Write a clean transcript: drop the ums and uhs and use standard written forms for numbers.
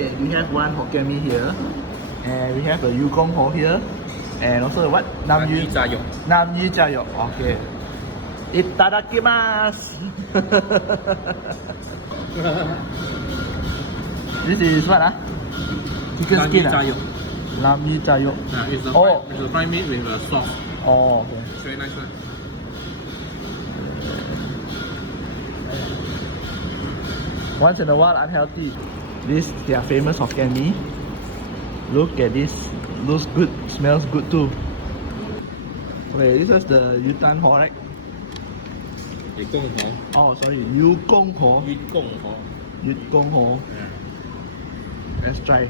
Okay, we have one Hokkien Mee here, and we have a Yukong Ho here, and also what? Nam Yu Jayok. Okay. Itadakimasu. This is what? Chicken skin. Nam Yu Jayok. It's the fried meat with the sauce. Oh, okay. It's very nice one. Once in a while, unhealthy. This their famous Hokkien Mee. Look at this. Looks good. Smells good too. Wait, this is the Yutan Ho, right? Yukong Ho. Oh, sorry. Yukong Ho. Yukong Ho. Yukong Ho. Yeah. Let's try.